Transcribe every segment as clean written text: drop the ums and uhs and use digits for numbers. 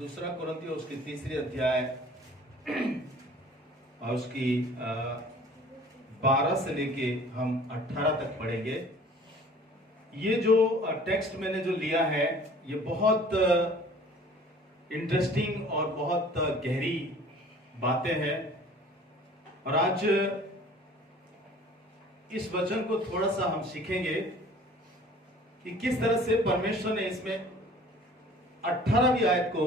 दूसरा कुरिन्थियों उसकी 3री अध्याय और उसकी 12 से लेके हम 18 तक पढ़ेंगे। ये जो टेक्स्ट मैंने जो लिया है ये बहुत इंटरेस्टिंग और बहुत गहरी बातें हैं, और आज इस वचन को थोड़ा सा हम सीखेंगे कि किस तरह से परमेश्वर ने इसमें 18वीं आयत को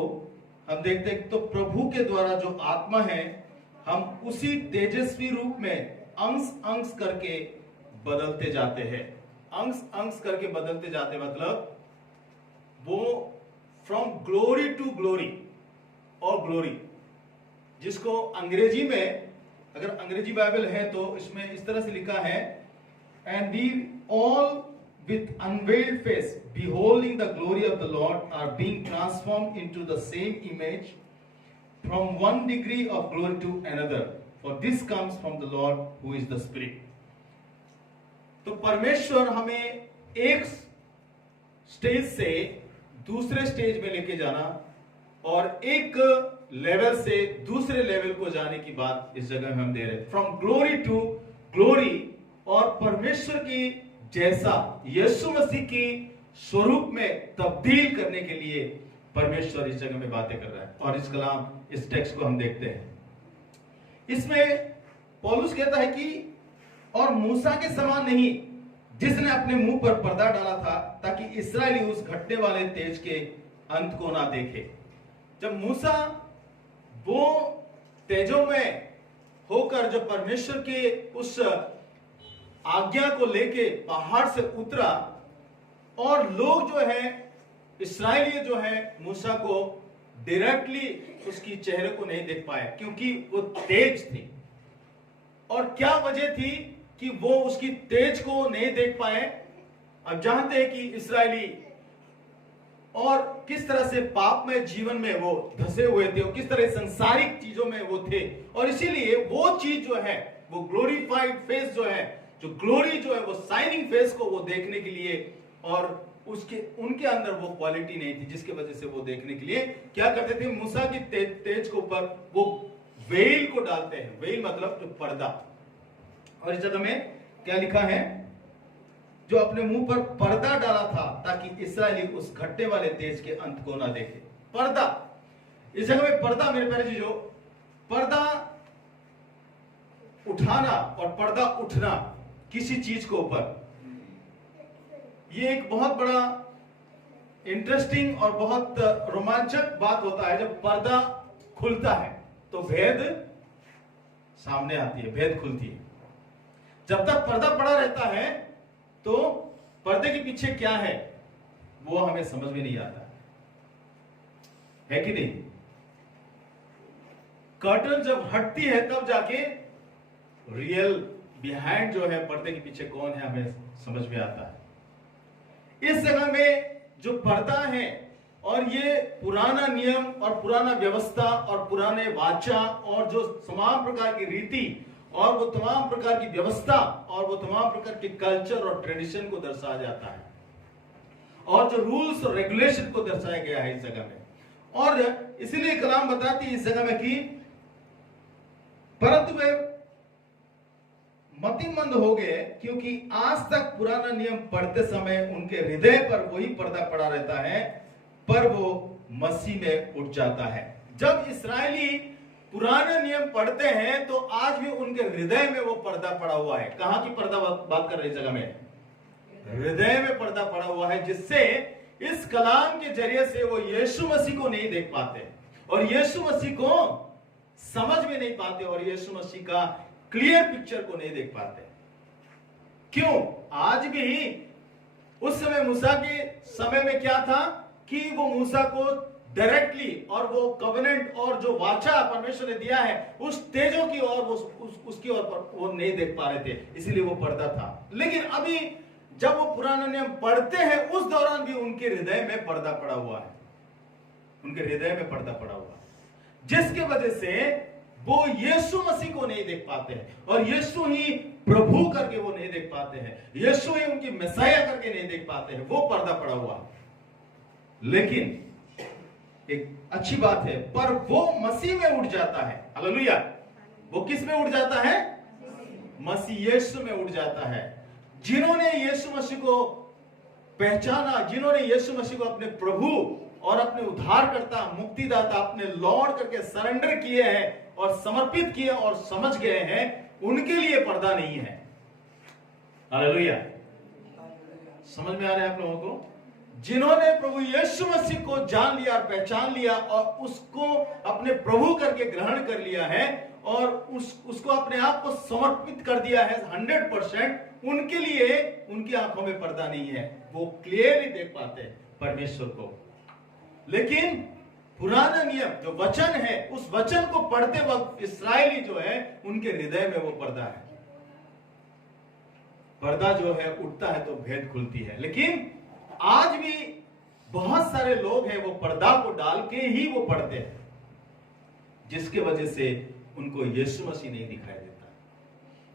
हम देखते हैं। तो प्रभु के द्वारा जो आत्मा है हम उसी तेजस्वी रूप में अंश अंश करके बदलते जाते हैं। अंश अंश करके बदलते जाते मतलब वो फ्रॉम ग्लोरी टू ग्लोरी और ग्लोरी, जिसको अंग्रेजी में, अगर अंग्रेजी बाइबल है तो इसमें इस तरह से लिखा है, and we all with unveiled face beholding the glory of the Lord are being transformed into the same image from one degree of glory to another, for this comes from the Lord who is the Spirit। तो परमेश्वर हमें एक stage से दूसरे stage में लेके जाना और एक लेवल से दूसरे लेवल को जाने की बात इस जगह में हम दे रहे हैं, फ्रॉम ग्लोरी टू ग्लोरी। और परमेश्वर की जैसा यीशु मसीह की स्वरूप में तब्दील करने के लिए परमेश्वर इस जगह में बातें कर रहा है। और इस कलाम, इस टेक्स्ट को हम देखते हैं, इसमें पौलुस कहता है कि और मूसा के समान नहीं, जिसने अपने मुंह पर पर्दा डाला था ताकि इस्राएली उस घटने वाले तेज के अंत को ना देखे। जब मूसा वो तेजों में होकर जब परमेश्वर के उस आज्ञा को लेके पहाड़ से उतरा, और लोग जो है इस्राएली जो है मूसा को डायरेक्टली उसकी चेहरे को नहीं देख पाए क्योंकि वो तेज थी। और क्या वजह थी कि वो उसकी तेज को नहीं देख पाए? अब जानते हैं कि इस्राएली और किस तरह से पाप में जीवन में वो धसे हुए थे और किस तरह संसारिक चीजों में वो थे, और इसीलिए वो चीज जो है वो ग्लोरीफाइड फेस जो है, जो ग्लोरी जो है वो शाइनिंग फेस को वो देखने के लिए, और उसके उनके अंदर वो क्वालिटी नहीं थी जिसके वजह से वो देखने के लिए क्या करते थे, मूसा की तेज के ऊपर वो वेल को डालते हैं। वेल मतलब जो पर्दा। और इस जगह में क्या लिखा है, जो अपने मुंह पर पर्दा डाला था ताकि इस्राएली उस घटने वाले तेज के अंत को ना देखे। पर्दा, इस जगह में पर्दा, मेरे प्यारे जी, जो पर्दा उठाना और पर्दा उठना किसी चीज के ऊपर, ये एक बहुत बड़ा इंटरेस्टिंग और बहुत रोमांचक बात होता है। जब पर्दा खुलता है तो भेद सामने आती है, भेद खुलती है। जब तक पर्दा पड़ा रहता है तो पर्दे के पीछे क्या है वो हमें समझ में नहीं आता है कि नहीं। कर्टन जब हटती है तब जाके रियल बिहाइंड जो है, पर्दे के पीछे कौन है, हमें समझ में आता है। इस जगह में जो पर्दा है, और ये पुराना नियम और पुराना व्यवस्था और पुराने वाचा और जो तमाम प्रकार की रीति और वो तमाम प्रकार की व्यवस्था और वो तमाम प्रकार के कल्चर और ट्रेडिशन को दर्शाया जाता है, और जो रूल्स और रेगुलेशन को दर्शाया गया है इस जगह में। और इसीलिए कलाम बताती है इस जगह में कि परंतु वे मतिमंद हो गए क्योंकि आज तक पुराना नियम पढ़ते समय उनके हृदय पर वही पर्दा पड़ा रहता है, पर वो मसीह में उठ जाता है। जब इस्राएली पुराने नियम पढ़ते हैं तो आज भी उनके हृदय में वो पर्दा पड़ा हुआ है। कहां की पर्दा बात कर रहे हैं? जगह में हृदय में पर्दा पड़ा हुआ है, जिससे इस कलाम के जरिए से वो यीशु मसीह को नहीं देख पाते और यीशु मसीह को समझ में नहीं पाते और यीशु मसीह का क्लियर पिक्चर को नहीं देख पाते। क्यों? आज भी उस समय मूसा के समय में क्या था कि वो मूसा को डायरेक्टली और वो कवेनेंट और जो वाचा परमेश्वर ने दिया है उस तेजों की ओर उसकी ओर वो नहीं देख पा रहे थे, इसीलिए वो पर्दा था। लेकिन अभी जब वो पुराना नियम पढ़ते हैं उस दौरान भी उनके हृदय में पर्दा पड़ा हुआ है, उनके हृदय में पर्दा पड़ा हुआ है, जिसके वजह से वो यीशु मसीह को नहीं देख पाते हैं और यीशु ही प्रभु करके वो नहीं देख पाते हैं, यीशु ही उनकी मैसाया करके नहीं देख पाते हैं, वो पर्दा पड़ा हुआ है। लेकिन एक अच्छी बात है, पर वो मसीह में उठ जाता है। हालेलुया। वो किस में उठ जाता है? मसीह यीशु में उठ जाता है। जिन्होंने यीशु मसीह को पहचाना, जिन्होंने यीशु मसीह को अपने प्रभु और अपने उद्धारकर्ता, मुक्तिदाता, अपने लॉर्ड करके सरेंडर किए हैं और समर्पित किए और समझ गए हैं, उनके लिए पर्दा नहीं है। हालेलुया। समझ में आ रहा है आप लोगों को? जिन्होंने प्रभु यीशु मसीह को जान लिया और पहचान लिया और उसको अपने प्रभु करके ग्रहण कर लिया है और उसको अपने आप को समर्पित कर दिया है 100%, उनके लिए उनकी आंखों में पर्दा नहीं है। वो क्लियरली देख पाते हैं परमेश्वर को। लेकिन पुराना नियम जो वचन है, उस वचन को पढ़ते वक्त इस्राएली जो है, उनके हृदय में वो पर्दा है। पर्दा जो है उठता है तो भेद खुलती है। लेकिन आज भी बहुत सारे लोग हैं, वो पर्दा को डाल के ही वो पढ़ते हैं, जिसके वजह से उनको यीशु मसीह नहीं दिखाई देता,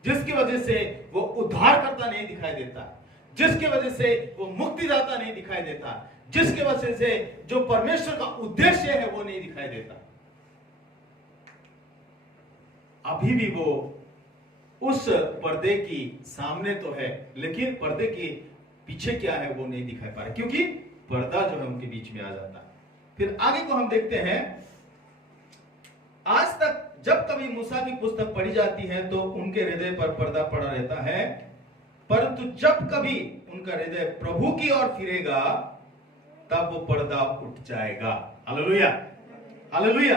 जिसकी वजह से वो उद्धारकर्ता नहीं दिखाई देता, जिसकी वजह से वो मुक्तिदाता नहीं दिखाई देता, जिसकी वजह से जो परमेश्वर का उद्देश्य है वो नहीं दिखाई देता। अभी भी वो उस पर्दे की सामने तो है, लेकिन पर्दे के पीछे क्या है वो नहीं दिखाई पा रहे, क्योंकि पर्दा जो है उनके बीच में आ जाता है। फिर आगे को हम देखते हैं, आज तक जब कभी मूसा की पुस्तक पढ़ी जाती है तो उनके हृदय पर पर्दा पड़ा रहता है, परंतु जब कभी उनका हृदय प्रभु की ओर फिरेगा तब वो पर्दा उठ जाएगा। Hallelujah, hallelujah.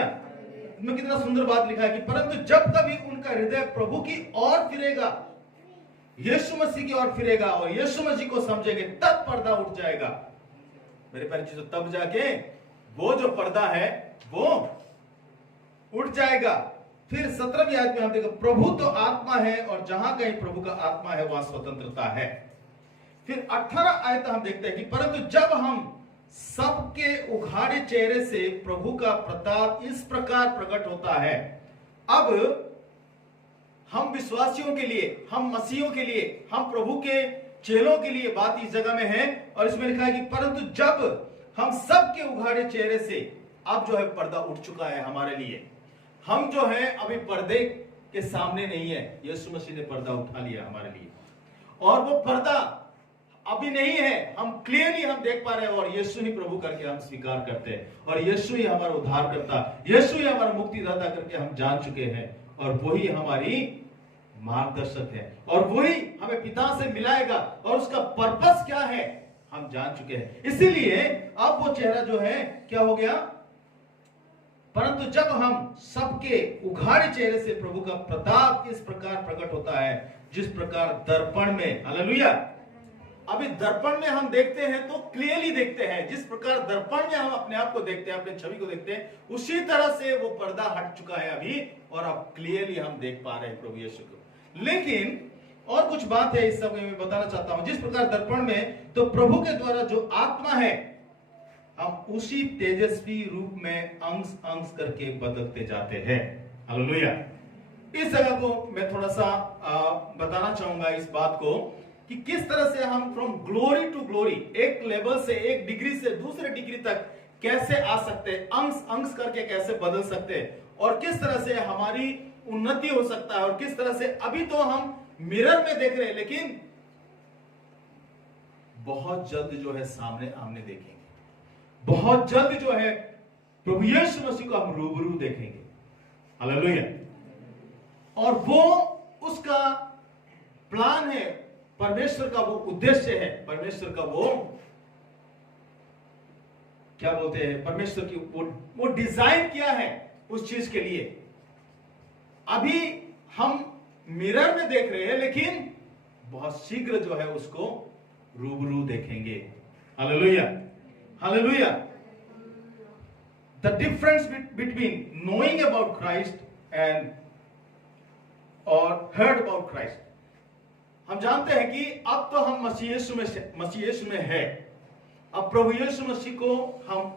इसमें कितना सुंदर बात लिखा है कि परंतु जब कभी उनका हृदय प्रभु की ओर फिरेगा, यीशु मसीह की ओर फिरेगा और यीशु मसीह को समझेंगे, तब पर्दा उठ जाएगा। मेरे प्यारे चीजों, तब जाके वो जो पर्दा है वो उठ जाएगा। फिर 17वीं आयत में हम देखो, प्रभु तो आत्मा है और जहां कहीं प्रभु का आत्मा है वहां स्वतंत्रता है। फिर 18 आयत हम देखते हैं कि परंतु जब हम सबके उघाड़े चेहरे से प्रभु का प्रताप इस प्रकार प्रकट होता है, अब हम विश्वासियों के लिए, हम मसीहियों के लिए, हम प्रभु के चेलों के लिए बात इस जगह में है। और इसमें लिखा है कि परंतु जब हम सबके उघाड़े चेहरे से, अब जो है पर्दा उठ चुका है हमारे लिए। हम जो है अभी पर्दे के सामने नहीं है, यीशु मसीह ने पर्दा उठा लिया हमारे लिए, और वो पर्दा अभी नहीं है, हम क्लियरली हम देख पा रहे हैं और यीशु ही प्रभु करके हम स्वीकार करते हैं, और यीशु ही हमारा उद्धार करता, यीशु ही हमारा मुक्तिदाता करके हम जान चुके हैं, और वही हमारी मार्गदर्शक है, और वही हमें पिता से मिलाएगा, और उसका पर्पस क्या है हम जान चुके हैं। इसीलिए अब वो चेहरा जो है क्या हो गया, परंतु जब हम सबके उघाड़े चेहरे से प्रभु का प्रताप इस प्रकार प्रकट होता है, जिस प्रकार दर्पण में, हालेलुया, अभी दर्पण में हम देखते हैं तो क्लियरली देखते हैं, जिस प्रकार दर्पण में हम अपने आप को देखते हैं, अपने छवि को देखते हैं, उसी तरह से वो पर्दा हट चुका है अभी, और अब क्लियरली हम देख पा रहे हैं प्रभु यीशु को। लेकिन और कुछ बात है इस समय मैं बताना चाहता हूं, जिस प्रकार दर्पण में तो प्रभु के द्वारा जो आत्मा है, हम उसी तेजस्वी रूप में अंश अंश करके बदलते जाते हैं। हालेलुया। इस जगह को मैं थोड़ा सा बताना चाहूंगा इस बात को कि किस तरह से हम फ्रॉम ग्लोरी टू ग्लोरी, एक लेवल से, एक डिग्री से दूसरे डिग्री तक कैसे आ सकते हैं, अंश अंश करके कैसे बदल सकते हैं, और किस तरह से हमारी उन्नति हो सकता है, और किस तरह से अभी तो हम मिरर में देख रहे हैं, लेकिन बहुत जल्द जो है सामने आमने देखेंगे, बहुत जल्द जो है प्रभु यीशु मसीह को हम रूबरू देखेंगे। हालेलुया। और वो उसका प्लान है, परमेश्वर का वो उद्देश्य है, परमेश्वर का वो क्या बोलते हैं, परमेश्वर की वो डिजाइन किया है उस चीज के लिए। अभी हम मिरर में देख रहे हैं, लेकिन बहुत शीघ्र जो है उसको रूबरू देखेंगे। Hallelujah, hallelujah. The difference between knowing about Christ and और हर्ड अबाउट क्राइस्ट, हम जानते हैं कि अब तो हम मसीह यीशु में है, अब प्रभु यीशु मसीह को हम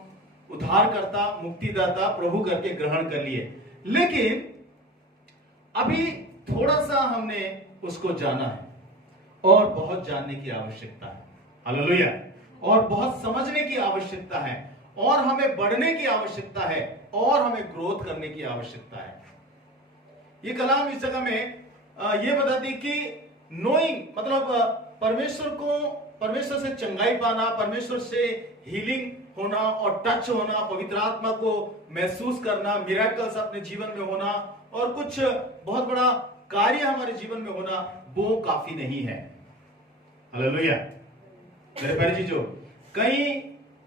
उद्धारकर्ता, मुक्तिदाता, प्रभु करके ग्रहण कर लिए, लेकिन अभी थोड़ा सा हमने उसको जाना है और बहुत जानने की आवश्यकता है। हालेलुया। और बहुत समझने की आवश्यकता है, और हमें बढ़ने की आवश्यकता है और हमें ग्रोथ करने की आवश्यकता है। ये कलाम इस जगह में ये बताती कि नोइंग मतलब परमेश्वर से चंगाई पाना, परमेश्वर से हीलिंग होना और टच होना, पवित्र आत्मा को महसूस करना, मिरेकल्स अपने जीवन में होना और कुछ बहुत बड़ा कार्य हमारे जीवन में होना, वो काफी नहीं है। हालेलुया। मेरे प्यारे चीजों, कई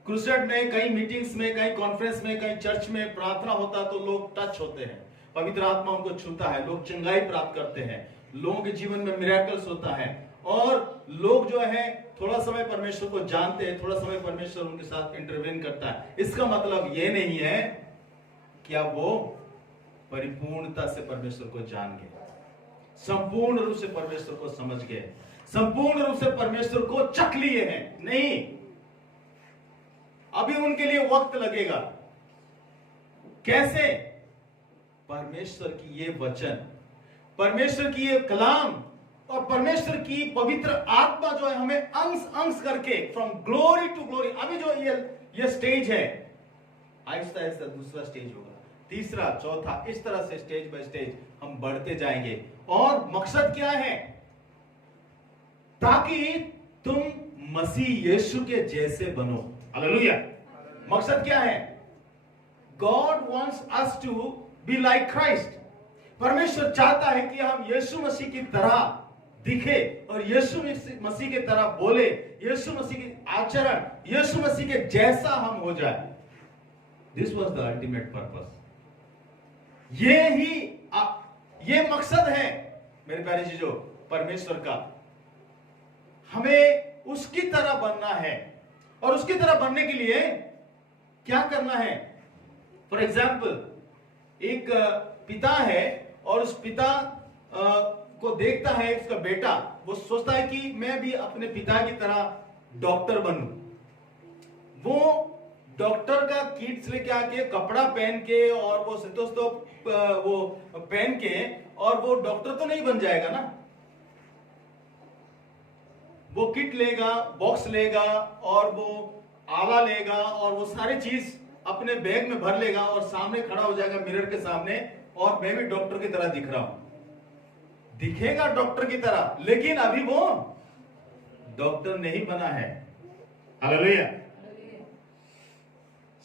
क्रूसेड में, कई मीटिंग्स में, कई कॉन्फ्रेंस में, कई चर्च में प्रार्थना होता तो लोग टच होते हैं, पवित्र आत्मा उनको छूता है, लोग चंगाई प्राप्त करते हैं, लोगों के जीवन में मिरेकल्स होता है और लोग जो है थोड़ा समय परमेश्वर को जानते हैं, थोड़ा समय परमेश्वर उनके साथ इंटरवेन करता है। इसका मतलब ये नहीं है कि अब वो परिपूर्णता से परमेश्वर को जान गए, संपूर्ण रूप से परमेश्वर को समझ गए, संपूर्ण रूप से परमेश्वर को चख लिए हैं। नहीं, अभी उनके लिए वक्त लगेगा। कैसे? परमेश्वर की ये वचन, परमेश्वर की ये कलाम और परमेश्वर की पवित्र आत्मा जो है हमें अंश अंश करके फ्रॉम ग्लोरी टू ग्लोरी, अभी जो ये स्टेज है, आहिस्ता आहिस्ता दूसरा स्टेज होगा, तीसरा, चौथा, इस तरह से स्टेज बाय स्टेज हम बढ़ते जाएंगे। और मकसद क्या है? ताकि तुम मसीह यीशु के जैसे बनो। हालेलुया। मकसद क्या है? God wants us to be like Christ. परमेश्वर चाहता है कि हम यीशु मसीह की तरह दिखे और यीशु मसीह की तरह बोले, यीशु मसीह के आचरण, यीशु मसीह के जैसा हम हो जाए। This was the ultimate purpose. ये मकसद है मेरे प्यारे चीजों परमेश्वर का। हमें उसकी तरह बनना है और उसकी तरह बनने के लिए क्या करना है? फॉर एग्जाम्पल, एक पिता है और उस पिता को देखता है उसका बेटा, वो सोचता है कि मैं भी अपने पिता की तरह डॉक्टर बनूं। वो डॉक्टर का किट्स लेके आके, कपड़ा पहन के और वो स्टेथोस्कोप वो पहन के, और वो डॉक्टर तो नहीं बन जाएगा ना। वो किट लेगा, बॉक्स लेगा और वो आला लेगा और वो सारी चीज अपने बैग में भर लेगा और सामने खड़ा हो जाएगा मिरर के सामने, और मैं भी डॉक्टर की तरह दिख रहा हूं। दिखेगा डॉक्टर की तरह, लेकिन अभी वो डॉक्टर नहीं बना है। हालेलुया।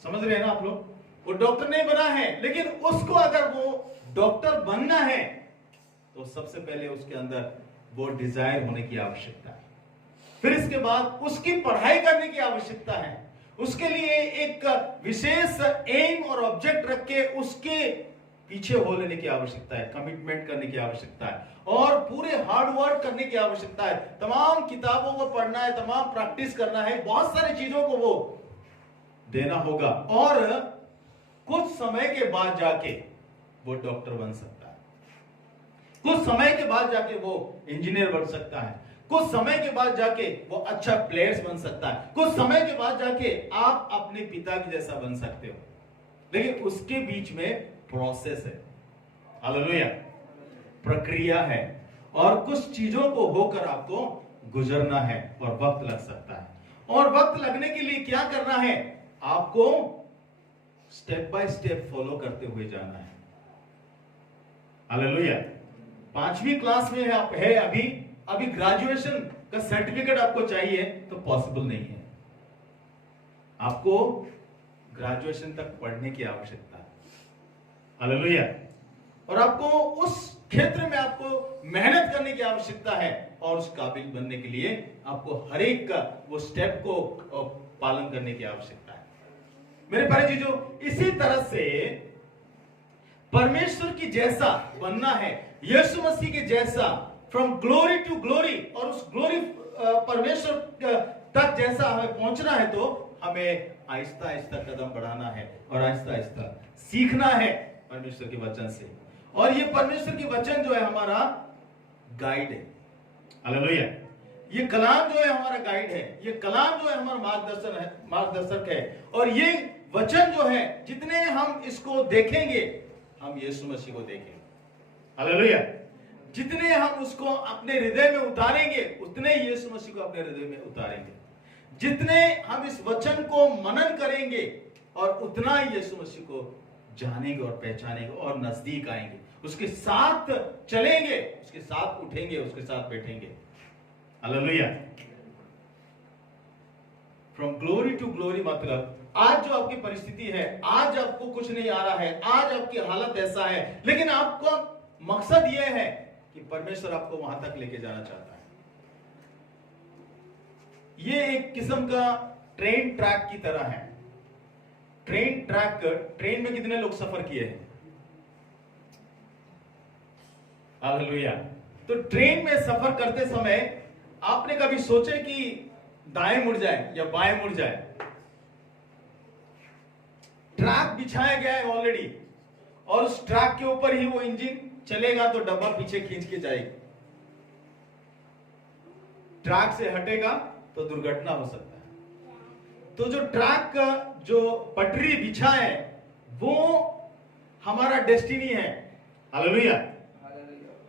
समझ रहे हैं ना आप लोग? वो डॉक्टर नहीं बना है, लेकिन उसको अगर वो डॉक्टर बनना है तो सबसे पहले उसके अंदर वो डिजायर होने की आवश्यकता है। फिर इसके बाद उसकी पढ़ाई करने की आवश्यकता है। उसके लिए एक विशेष एम और ऑब्जेक्ट रख के उसके पीछे हो लेने की आवश्यकता है, कमिटमेंट करने की आवश्यकता है और पूरे हार्ड वर्क करने की आवश्यकता है। तमाम किताबों को पढ़ना है, तमाम प्रैक्टिस करना है, बहुत सारी चीजों को वो देना होगा और कुछ समय के बाद जाके वो डॉक्टर बन सकता है, कुछ समय के बाद जाके वो इंजीनियर बन सकता है, कुछ समय के बाद जाके वो अच्छा प्लेयर्स बन सकता है, कुछ समय के बाद जाके आप अपने पिता के जैसा बन सकते हो। लेकिन उसके बीच में प्रोसेस है। हालेलुया। प्रक्रिया है और कुछ चीजों को होकर आपको गुजरना है और वक्त लग सकता है। और वक्त लगने के लिए क्या करना है? आपको स्टेप बाय स्टेप फॉलो करते हुए जाना है। हालेलुया। 5वीं क्लास में आप है, अभी ग्रेजुएशन का सर्टिफिकेट आपको चाहिए तो पॉसिबल नहीं है। आपको ग्रेजुएशन तक पढ़ने की आवश्यकता है। हालेलुया। और आपको उस क्षेत्र में आपको मेहनत करने की आवश्यकता है और उस काबिल बनने के लिए आपको हर एक का वो स्टेप को पालन करने की आवश्यकता है। मेरे प्यारे चीजों, इसी तरह से परमेश्वर की जैसा बनना है, यीशु मसीह के जैसा, फ्रॉम ग्लोरी टू ग्लोरी, और उस ग्लोरी परमेश्वर तक जैसा हमें पहुंचना है तो हमें आहिस्ता आहिस्ता कदम बढ़ाना है और आहिस्ता आहिस्ता सीखना है परमेश्वर के वचन से। और ये परमेश्वर के वचन जो है हमारा गाइड है। हालेलुया। ये कलाम जो है हमारा गाइड है, ये कलाम जो है हमारा मार्गदर्शक है। और ये वचन जो है, जितने हम इसको देखेंगे हम यीशु मसीह को देखेंगे। हालेलुया। जितने हम उसको अपने हृदय में उतारेंगे उतने यीशु मसीह को अपने हृदय में उतारेंगे। जितने हम इस वचन को मनन करेंगे और उतना ही यीशु मसीह को जानेंगे और पहचानेंगे और नजदीक आएंगे, उसके साथ चलेंगे, उसके साथ उठेंगे, उसके साथ बैठेंगे। Hallelujah. From glory to glory मतलब आज जो आपकी परिस्थिति है, आज आपको कुछ नहीं आ रहा है, आज आपकी हालत ऐसा है, लेकिन आपको मकसद यह है कि परमेश्वर आपको वहां तक लेके जाना चाहता है। ये एक किस्म का ट्रेन ट्रैक की तरह है। ट्रेन में कितने लोग सफर किए हैं? हालेलुया। तो ट्रेन में सफर करते समय आपने कभी सोचे कि दाएं मुड़ जाए या बाएं मुड़ जाए? ट्रैक बिछाया गया है ऑलरेडी, और उस ट्रैक के ऊपर ही वो इंजन चलेगा तो डब्बा पीछे खींच के जाएगी। ट्रैक से हटेगा तो दुर्घटना हो सकता है। तो जो ट्रैक का जो पटरी बिछा है वो हमारा डेस्टिनी है। हालेलुया।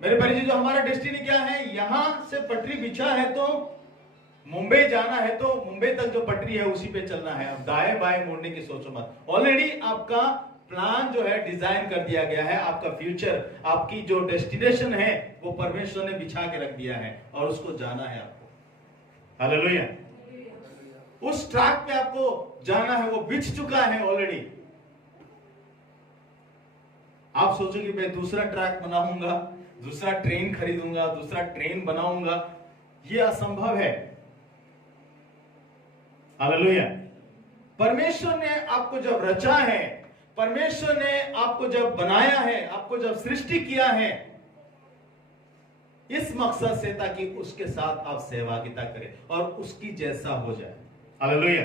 मेरे परिचित, जो हमारा डेस्टिनी क्या है? यहां से पटरी बिछा है तो मुंबई जाना है, तो मुंबई तक जो पटरी है उसी पे चलना है। अब दाएं बाएं मुड़ने की सोचो मत। ऑलरेडी आपका प्लान जो है डिजाइन कर दिया गया है। आपका फ्यूचर, आपकी जो डेस्टिनेशन है वो परमेश्वर ने बिछा के रख दिया है और उसको जाना है आपको। हालेलुया। उस ट्रैक पे आपको जाना है, वो बिछ चुका है ऑलरेडी। आप सोचोगे मैं दूसरा ट्रैक बनाऊंगा, दूसरा ट्रेन खरीदूंगा, दूसरा ट्रेन बनाऊंगा, ये असंभव है। हालेलुया। परमेश्वर ने आपको जब रचा है, परमेश्वर ने आपको जब बनाया है, आपको जब सृष्टि किया है, इस मकसद से ताकि उसके साथ आप सहभागिता करें और उसकी जैसा हो जाए। हालेलुया।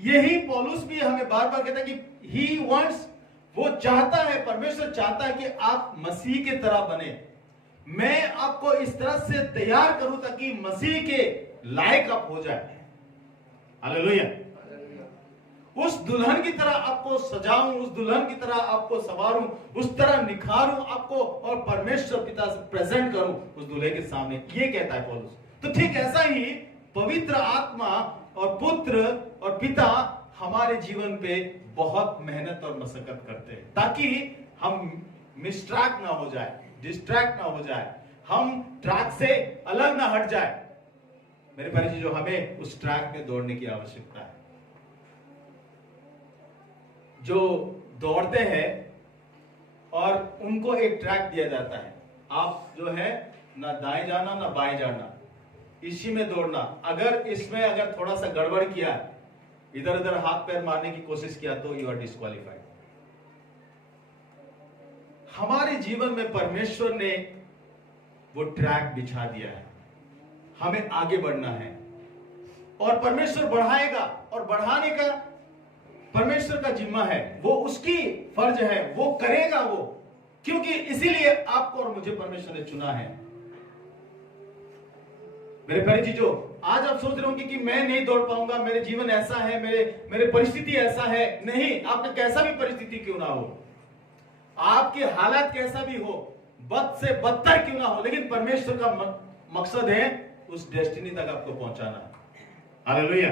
यही पौलुस भी हमें बार बार कहता है कि ही वांट्स, वो चाहता है, परमेश्वर चाहता है कि आप मसीह के तरह बने। मैं आपको इस तरह से तैयार करूं ताकि मसीह के लायक आप हो जाए। हालेलुया। उस दुल्हन की तरह आपको सजाऊं, उस दुल्हन की तरह आपको संवारूं, उस तरह निखारूं आपको और परमेश्वर पिता से प्रेजेंट करूं उस दूल्हे के सामने, ये कहता है पौलुस। तो ठीक ऐसा ही पवित्र आत्मा और पुत्र और पिता हमारे जीवन पे बहुत मेहनत और मशक्कत करते हैं ताकि हम मिसट्रैक ना हो जाए, डिस्ट्रैक्ट ना हो जाए, हम ट्रैक से अलग ना हट जाए। मेरे परिचित, जो हमें उस ट्रैक में दौड़ने की आवश्यकता है। जो दौड़ते हैं और उनको एक ट्रैक दिया जाता है, आप जो है ना दाएं जाना ना बाएं जाना, इसी में दौड़ना। अगर इसमें अगर थोड़ा सा गड़बड़ किया, इधर उधर हाथ पैर मारने की कोशिश किया तो यू आर डिस्क्वालिफाइड। हमारे जीवन में परमेश्वर ने वो ट्रैक बिछा दिया है, हमें आगे बढ़ना है और परमेश्वर बढ़ाएगा, और बढ़ाने का परमेश्वर का जिम्मा है, वो उसकी फर्ज है, वो करेगा वो, क्योंकि इसीलिए आपको और मुझे परमेश्वर ने चुना है। मेरे परिचित, जो आज आप सोच रहे होंगे कि मैं नहीं दौड़ पाऊंगा, मेरे जीवन ऐसा है, मेरे परिस्थिति ऐसा है। नहीं, आपका कैसा भी परिस्थिति क्यों ना हो, आपकी हालत कैसा भी हो, बद से बदतर क्यों ना हो, लेकिन परमेश्वर का मकसद है उस डेस्टिनी तक आपको पहुंचाना। हालेलुया।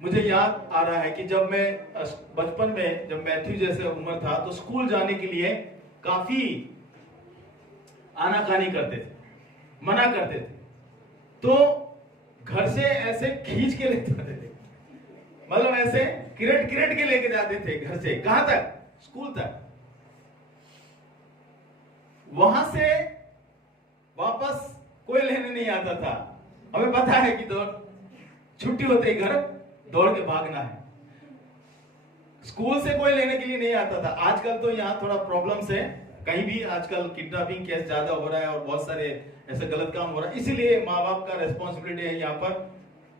मुझे याद आ रहा है कि जब मैं बचपन में, जब मैथ्यू जैसे उम्र था, तो स्कूल जाने के लिए काफी आनाकानी करते थे, मना करते थे। तो घर से ऐसे खींच के लेते थे, मतलब ऐसे किरेट के लेके जाते थे घर से। कहां तक? स्कूल तक। वहां से वापस कोई लेने नहीं आता था। हमें पता है कि दौड़ छुट्टी होते ही घर दौड़ के भागना है। स्कूल से कोई लेने के लिए नहीं आता था। आजकल तो यहाँ थोड़ा प्रॉब्लम्स है, कहीं भी आजकल किडनैपिंग केस ज्यादा हो रहा है और बहुत सारे ऐसे गलत काम हो रहा है। इसीलिए माँ बाप का रेस्पॉन्सिबिलिटी है यहाँ पर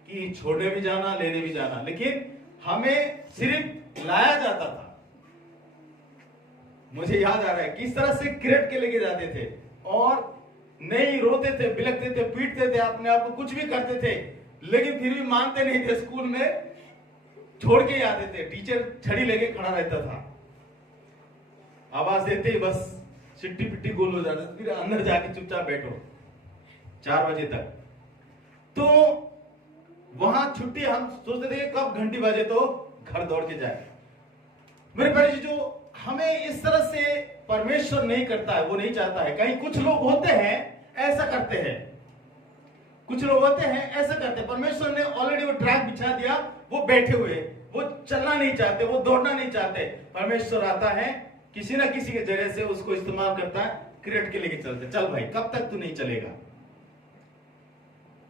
कि छोड़ने भी जाना, लेने भी जाना। लेकिन हमें सिर्फ लाया जाता था। मुझे याद आ रहा है किस तरह से किरेट के लेके जाते थे और नहीं रोते थे, बिलखते थे, पीटते थे, अपने आप को कुछ भी करते थे, लेकिन फिर भी मानते नहीं थे। स्कूल में छोड़ के आते थे। टीचर छड़ी लेके खड़ा रहता था, आवाज देते ही बस सिट्टी पिट्टी गोल हो जाता, फिर अंदर जाके चुपचाप बैठो 4 बजे तक। तो वहां छुट्टी हम सोचते थे कब घंटी बजे तो घर दौड़ के जाए। मेरे प्यारे जी, जो हमें इस तरह से परमेश्वर नहीं करता है, वो नहीं चाहता है। कहीं कुछ लोग होते हैं ऐसा करते हैं, कुछ लोग होते हैं ऐसा करते हैं। परमेश्वर ने ऑलरेडी वो ट्रैक बिछा दिया, वो बैठे हुए, वो चलना नहीं चाहते, वो दौड़ना नहीं चाहते। परमेश्वर आता है, किसी ना किसी के जरिए से उसको इस्तेमाल करता है, क्रिएट के लेके चलते। चल भाई, कब तक तू नहीं चलेगा?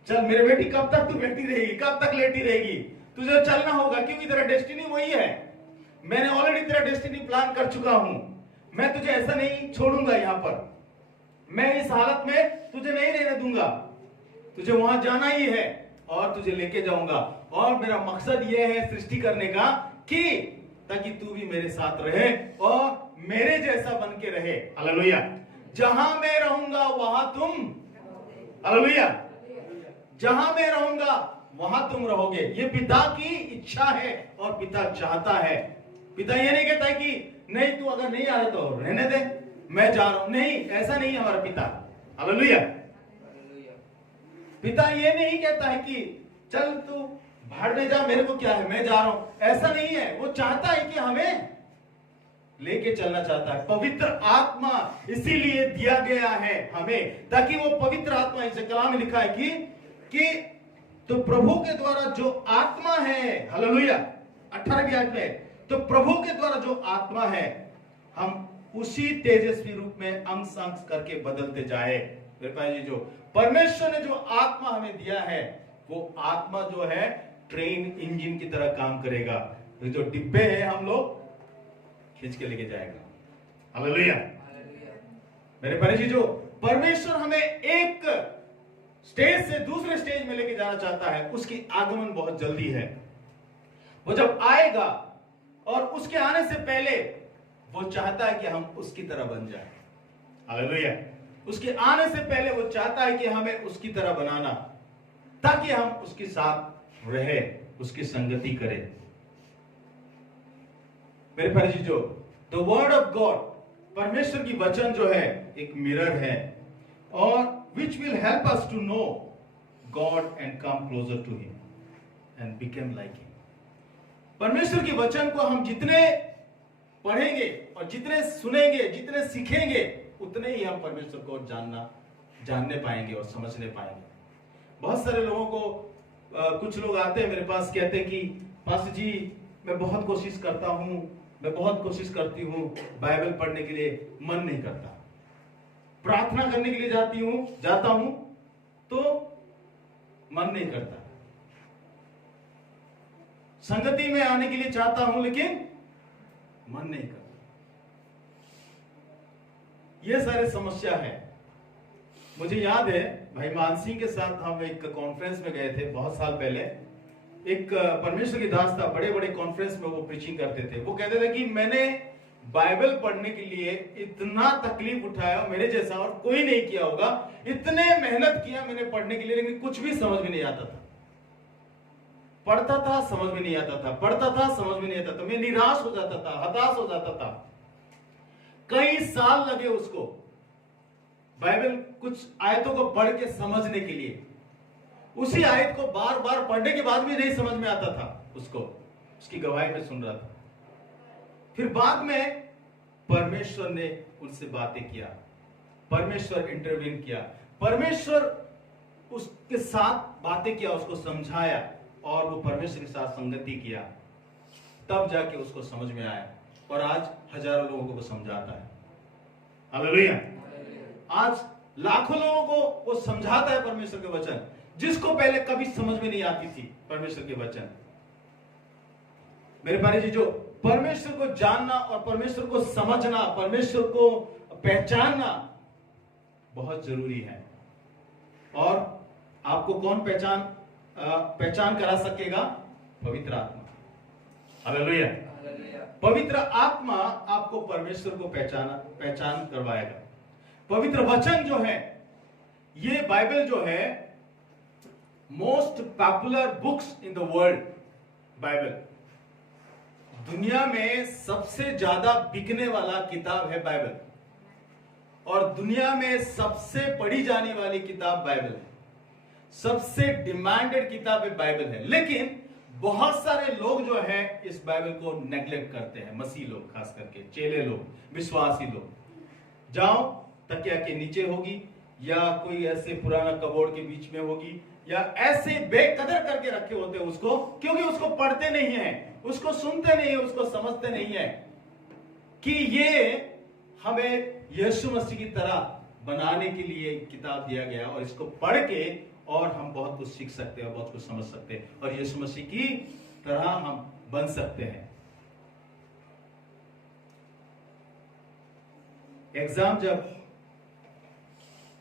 चल मेरे बेटी, कब तक तू बैठी रहेगी? कब तक लेटी रहेगी? तुझे चलना होगा, क्योंकि तेरा डेस्टिनी वही है। मैंने ऑलरेडी तेरा डेस्टिनी प्लान कर चुका हूं। मैं तुझे ऐसा नहीं छोड़ूंगा यहां पर। मैं इस हालत में तुझे नहीं रहने दूंगा। तुझे वहां जाना ही है और तुझे लेके जाऊंगा। और मेरा मकसद यह है सृष्टि करने का, कि ताकि तू भी मेरे साथ रहे और मेरे जैसा बन के रहे। हालेलुया। जहां मैं रहूंगा वहां तुम, हालेलुया, जहां मैं रहूंगा वहां तुम रहोगे। ये पिता की इच्छा है और पिता चाहता है। पिता ये नहीं कहता है कि नहीं, तू अगर नहीं आ रहा तो रहने दे, मैं जा रहा हूं। नहीं, ऐसा नहीं है हमारा पिता। हालेलुया। पिता ये नहीं कहता है कि चल तू भाड़ में जा, मेरे को क्या है, मैं जा रहा हूं। ऐसा नहीं है। वो चाहता है कि हमें लेके चलना चाहता है। पवित्र आत्मा इसीलिए दिया गया है हमें, ताकि वो पवित्र आत्मा, इसे कलाम में लिखा है कि तो प्रभु के द्वारा जो आत्मा है, हालेलुया, 18वीं आयत में, तो प्रभु के द्वारा जो आत्मा है, हम उसी तेजस्वी रूप में अंश अंश करके बदलते जाए। मेरे भाई जी, जो परमेश्वर ने जो आत्मा हमें दिया है, वो आत्मा जो है ट्रेन इंजन की तरह काम करेगा। तो जो डिब्बे हैं हम लोग खींच के लेके जाएगा। हालेलुया। मेरे भाई जी, जो परमेश्वर हमें एक स्टेज से दूसरे स्टेज में लेके जाना चाहता है, उसकी आगमन बहुत जल्दी है। वो जब आएगा और उसके आने से पहले वो चाहता है कि हम उसकी तरह बन जाए। हालेलुया। उसके आने से पहले वो चाहता है कि हमें उसकी तरह बनाना, ताकि हम उसके साथ रहे, उसकी संगति करें। मेरे प्यारे जी, जो द वर्ड ऑफ गॉड, परमेश्वर की वचन जो है एक मिरर है, और which will help us to know God and come closer to Him and become like Him। परमेश्वर की वचन को हम जितने पढ़ेंगे और जितने सुनेंगे, जितने सीखेंगे, उतने ही हम परमेश्वर को जानने पाएंगे और समझने पाएंगे। बहुत सारे लोगों को कुछ लोग आते हैं मेरे पास, कहते हैं कि पास्टर जी, मैं बहुत कोशिश करता हूं, मैं बहुत कोशिश करती हूं, बाइबल पढ़ने के लिए मन नहीं करता, प्रार्थना करने के लिए जाता हूं तो मन नहीं करता, संगति में आने के लिए चाहता हूं लेकिन मन नहीं करता। ये सारे समस्या है। मुझे याद है भाई मानसी के साथ हम एक कॉन्फ्रेंस में गए थे बहुत साल पहले। एक परमेश्वर की दास था, बड़े बड़े कॉन्फ्रेंस में वो प्रीचिंग करते थे। वो कहते थे कि मैंने बाइबल पढ़ने के लिए इतना तकलीफ उठाया, मेरे जैसा और कोई नहीं किया होगा, इतने मेहनत किया मैंने पढ़ने के लिए, लेकिन कुछ भी समझ में नहीं आता था। पढ़ता था समझ में नहीं आता था, पढ़ता था समझ में नहीं आता था, मैं निराश हो जाता था, हताश हो जाता था। कई साल लगे उसको बाइबल कुछ आयतों को पढ़ के समझने के लिए। उसी आयत को बार बार पढ़ने के बाद भी नहीं समझ में आता था उसको, उसकी गवाही में सुन रहा था। फिर बाद में परमेश्वर ने उनसे बातें किया, परमेश्वर इंटरवीन किया, परमेश्वर उसके साथ बातें किया, उसको समझाया और वो परमेश्वर के साथ संगति किया, तब जाके उसको समझ में आया और आज हजारों लोगों को समझाता है। हालेलुया। आज लाखों लोगों को वो समझाता है परमेश्वर के वचन, जिसको पहले कभी समझ में नहीं आती थी परमेश्वर के वचन। मेरे प्यारे जी, जो परमेश्वर को जानना और परमेश्वर को समझना, परमेश्वर को पहचानना बहुत जरूरी है। और आपको कौन पहचान करा सकेगा? पवित्र आत्मा। हालेलुया। पवित्र आत्मा आपको परमेश्वर को पहचान करवाएगा। पवित्र वचन जो है, ये बाइबल जो है most popular books in the world. Bible दुनिया में सबसे ज्यादा बिकने वाला किताब है बाइबल, और दुनिया में सबसे पढ़ी जाने वाली किताब बाइबल है। सबसे डिमांडेड किताब बाइबल है, लेकिन बहुत सारे लोग जो है इस बाइबल को नेग्लेक्ट करते हैं। मसीह लोग, खास करके चेले लोग, विश्वासी लोग। जाओ तकिया के नीचे होगी, या कोई ऐसे पुराना कबोर्ड के बीच में होगी, या ऐसे बेकदर करके रखे होते हैं उसको, क्योंकि उसको पढ़ते नहीं है, उसको सुनते नहीं है, उसको समझते नहीं है कि ये हमें यीशु मसीह की तरह बनाने के लिए किताब दिया गया, और इसको पढ़ के और हम बहुत कुछ सीख सकते हैं, बहुत कुछ समझ सकते हैं, और यीशु मसीह की तरह हम बन सकते हैं। एग्जाम जब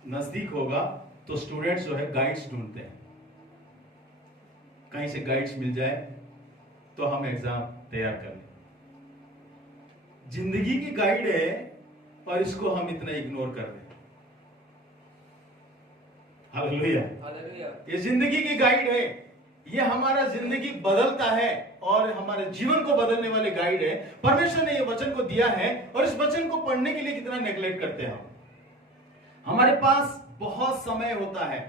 नजदीक होगा तो स्टूडेंट्स जो है गाइड्स ढूंढते हैं, कहीं से गाइड्स मिल जाए तो हम एग्जाम तैयार कर लें। जिंदगी की गाइड है और इसको हम इतना इग्नोर कर रहे हैं। हालेलुया। ये जिंदगी की गाइड है, ये हमारा जिंदगी बदलता है और हमारे जीवन को बदलने वाले गाइड है। परमेश्वर ने ये वचन को दिया है, और इस वचन को पढ़ने के लिए कितना नेग्लेक्ट करते हैं हम। हमारे पास बहुत समय होता है,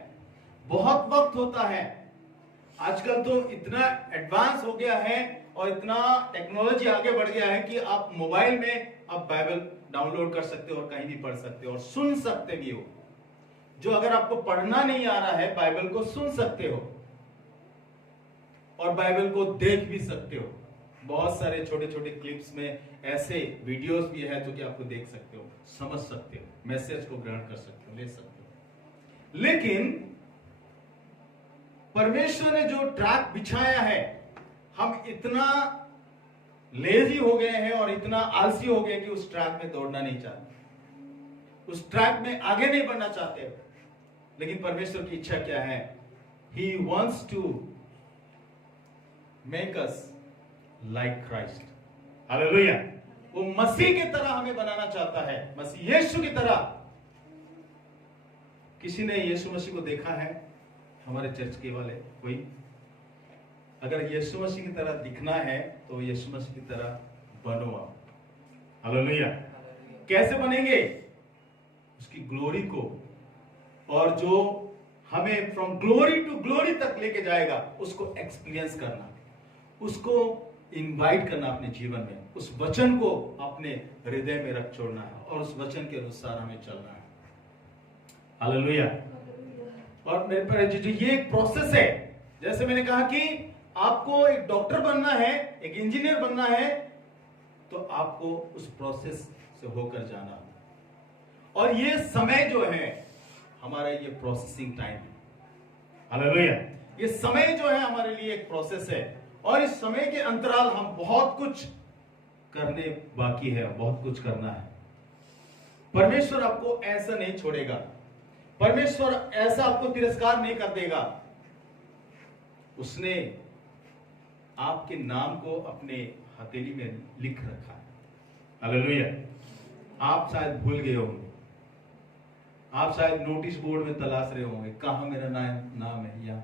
बहुत वक्त होता है। आजकल तो इतना एडवांस हो गया है और इतना टेक्नोलॉजी आगे बढ़ गया है कि आप मोबाइल में आप बाइबल डाउनलोड कर सकते हो और कहीं भी पढ़ सकते हो और सुन सकते भी हो। जो अगर आपको पढ़ना नहीं आ रहा है, बाइबल को सुन सकते हो और बाइबल को देख भी सकते हो। बहुत सारे छोटे छोटे क्लिप्स में ऐसे वीडियोस भी है जो कि आपको देख सकते हो, समझ सकते हो, मैसेज को ग्रहण कर सकते हो, ले सकते हो। लेकिन परमेश्वर ने जो ट्रैक बिछाया है, हम इतना लेजी हो गए हैं और इतना आलसी हो गए कि उस ट्रैक में दौड़ना नहीं चाहते, उस ट्रैक में आगे नहीं बढ़ना चाहते। लेकिन परमेश्वर की इच्छा क्या है? He wants to make us like Christ. Hallelujah. वो मसीह की तरह हमें बनाना चाहता है, मसीह यीशु की तरह। किसी ने यीशु मसीह को देखा है? हमारे चर्च के वाले कोई? अगर यीशु मसीह की तरह दिखना है तो यीशु मसीह की तरह बनो आप। हालेलुया। कैसे बनेंगे? उसकी ग्लोरी को, और जो हमें फ्रॉम ग्लोरी टू ग्लोरी तक लेके जाएगा, उसको एक्सपीरियंस करना, उसको इनवाइट करना अपने जीवन में, उस वचन को अपने हृदय में रख छोड़ना है और उस वचन के अनुसार हमें चलना है। हालेलुया। और मेरे पर ये एक प्रोसेस है। जैसे मैंने कहा कि आपको एक डॉक्टर बनना है, एक इंजीनियर बनना है, तो आपको उस प्रोसेस से होकर जाना, और ये समय जो है हमारा, ये प्रोसेसिंग टाइम है। हालेलुया। ये समय जो है हमारे लिए एक प्रोसेस है, और इस समय के अंतराल हम बहुत कुछ करने बाकी है, बहुत कुछ करना है। परमेश्वर आपको ऐसा नहीं छोड़ेगा, परमेश्वर ऐसा आपको तिरस्कार नहीं कर देगा। उसने आपके नाम को अपने हथेली में लिख रखा है। हालेलुया। आप शायद भूल गए होंगे, आप शायद नोटिस बोर्ड में तलाश रहे होंगे, कहां मेरा नाम है, या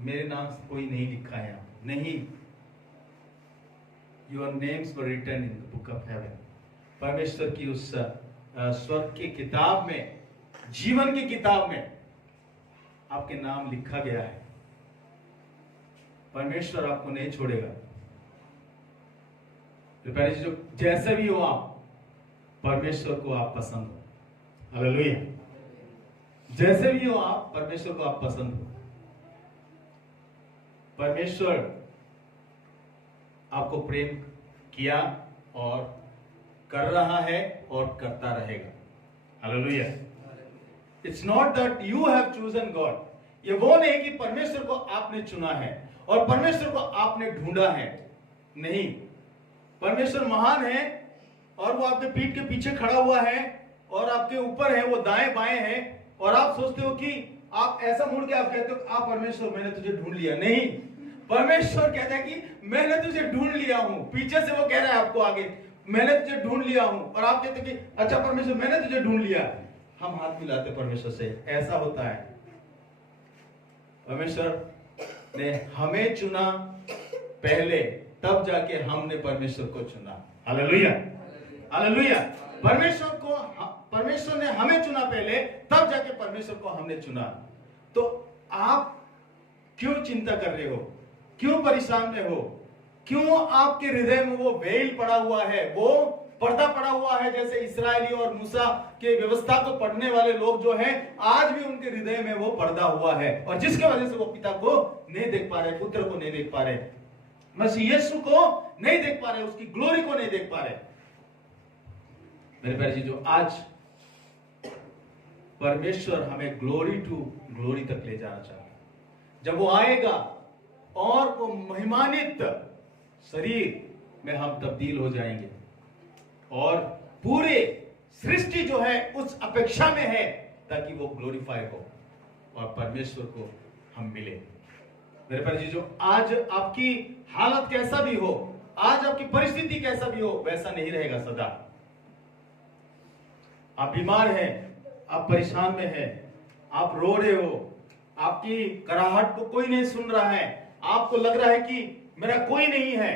मेरे नाम से कोई नहीं लिखा है यहाँ। नहीं, your names were written in the book of heaven. परमेश्वर की उस स्वर्ग की किताब में, जीवन की किताब में आपके नाम लिखा गया है। परमेश्वर आपको नहीं छोड़ेगा। जो जैसे भी हो आप, परमेश्वर को आप पसंद हो। हालेलुया। जैसे भी हो आप, परमेश्वर को आप पसंद हो। परमेश्वर आपको प्रेम किया और कर रहा है और करता रहेगा। Hallelujah. It's not that you have chosen God. ये वो नहीं कि परमेश्वर को आपने चुना है और परमेश्वर को आपने ढूंढा है। नहीं, परमेश्वर महान है और वो आपके पीठ के पीछे खड़ा हुआ है और आपके ऊपर है, वो दाएं बाएं है, और आप सोचते हो कि आप ऐसा मुड़ के आप कहते हो, आप परमेश्वर मैंने तुझे ढूंढ लिया। नहीं, परमेश्वर कहता है कि मैंने तुझे ढूंढ लिया हूं। पीछे से वो कह रहा है आपको आगे, मैंने तुझे ढूंढ लिया हूं, और आप कहते हैं कि अच्छा परमेश्वर मैंने तुझे ढूंढ लिया। हम हाथ मिलाते परमेश्वर से। ऐसा होता है। परमेश्वर ने हमें चुना पहले, तब जाके हमने परमेश्वर को चुना। हालेलुया। हालेलुया। परमेश्वर ने हमें चुना पहले, तब जाके परमेश्वर को हमने चुना। तो आप क्यों चिंता कर रहे हो, क्यों परेशान में हो, क्यों आपके हृदय में वो वेल पड़ा हुआ है, वो पर्दा पड़ा हुआ है? जैसे इस्राएली और मूसा के व्यवस्था को पढ़ने वाले लोग जो हैं, आज भी उनके हृदय में वो पर्दा हुआ है, और जिसके वजह से वो पिता को नहीं देख पा रहे, पुत्र को नहीं देख पा रहे, मसीह यीशु को नहीं देख पा रहे, उसकी ग्लोरी को नहीं देख पा रहे। मेरे प्यारे जी, जो आज परमेश्वर हमें ग्लोरी टू ग्लोरी तक ले जाना चाहता है, जब वो आएगा और वो महिमान्वित शरीर में हम तब्दील हो जाएंगे, और पूरे सृष्टि जो है उस अपेक्षा में है ताकि वो ग्लोरीफाई हो और परमेश्वर को हम मिले। मेरे प्यारे जी, जो आज आपकी हालत कैसा भी हो, आज आपकी परिस्थिति कैसा भी हो, वैसा नहीं रहेगा सदा। आप बीमार हैं, आप परेशान में हैं, आप रो रहे हो, आपकी कराहट को कोई नहीं सुन रहा है, आपको लग रहा है कि मेरा कोई नहीं है,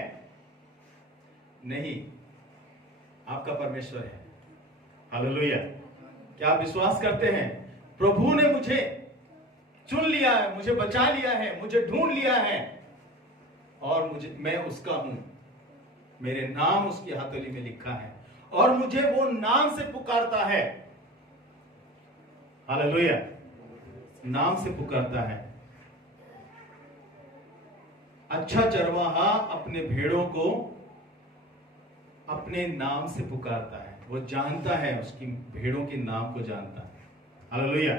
नहीं, आपका परमेश्वर है। हालेलुया। क्या आप विश्वास करते हैं? प्रभु ने मुझे चुन लिया है, मुझे बचा लिया है, मुझे ढूंढ लिया है, और मैं उसका हूं, मेरे नाम उसकी हथेली में लिखा है, और मुझे वो नाम से पुकारता है। हालेलुया। नाम से पुकारता है। अच्छा चरवाहा अपने भेड़ों को अपने नाम से पुकारता है, वो जानता है, उसकी भेड़ों के नाम को जानता है। हालेलुया।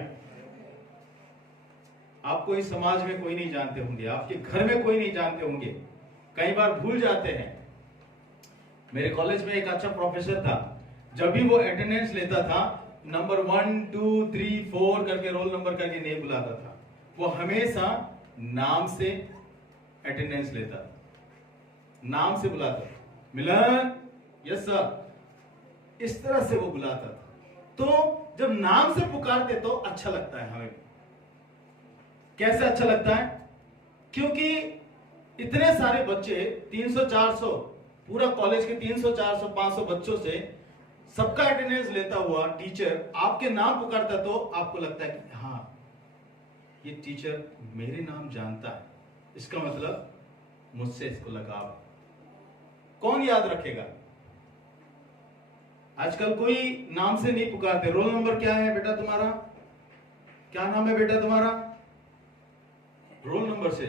आपको इस समाज में कोई नहीं जानते होंगे, आपके घर में कोई नहीं जानते होंगे, कई बार भूल जाते हैं। मेरे कॉलेज में एक अच्छा प्रोफेसर था, जब भी वो अटेंडेंस लेता था, नंबर 1 2 3 4 करके रोल नंबर करके नहीं बुलाता था, वो हमेशा नाम से अटेंडेंस लेता था, नाम से बुलाता था। मिलन, यस सर, इस तरह से वो बुलाता था। तो जब नाम से पुकारते तो अच्छा लगता है हमें। कैसे अच्छा लगता है? क्योंकि इतने सारे बच्चे, 300-400, पूरा कॉलेज के 300-400-500 बच्चों से सबका अटेंडेंस लेता हुआ टीचर आपके नाम पुकारता, तो आपको लगता है कि हाँ, ये टीचर मेरे नाम जानता है, इसका मतलब मुझसे इसको लगाव। कौन याद रखेगा? आजकल कोई नाम से नहीं पुकारते। रोल नंबर क्या है बेटा तुम्हारा? क्या नाम है बेटा तुम्हारा? रोल नंबर से।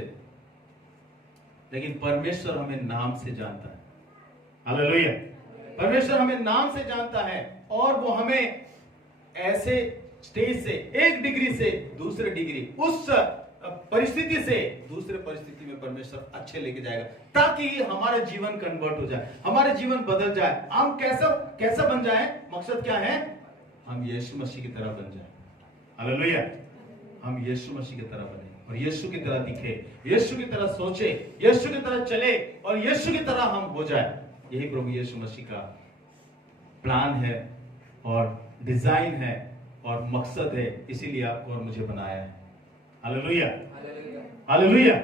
लेकिन परमेश्वर हमें नाम से जानता है। हालेलुया। परमेश्वर हमें नाम से जानता है, और वो हमें ऐसे स्टेज से, एक डिग्री से दूसरे डिग्री, उस परिस्थिति से दूसरे परिस्थिति में परमेश्वर अच्छे लेके जाएगा, ताकि हमारा जीवन कन्वर्ट हो जाए, हमारे जीवन बदल जाए। हम कैसा बन जाए? मकसद क्या है? हम यीशु मसीह की तरह बन जाए। हालेलुया। हम यीशु मसीह की तरह बने और यीशु की तरह दिखे, यीशु की तरह सोचे, यीशु की तरह चले, और यीशु की तरह हम हो जाए। यही प्रभु यीशु मसीह का प्लान है और डिजाइन है और मकसद है, इसीलिए आपको और मुझे बनाया है। हालेलुया। हालेलुया।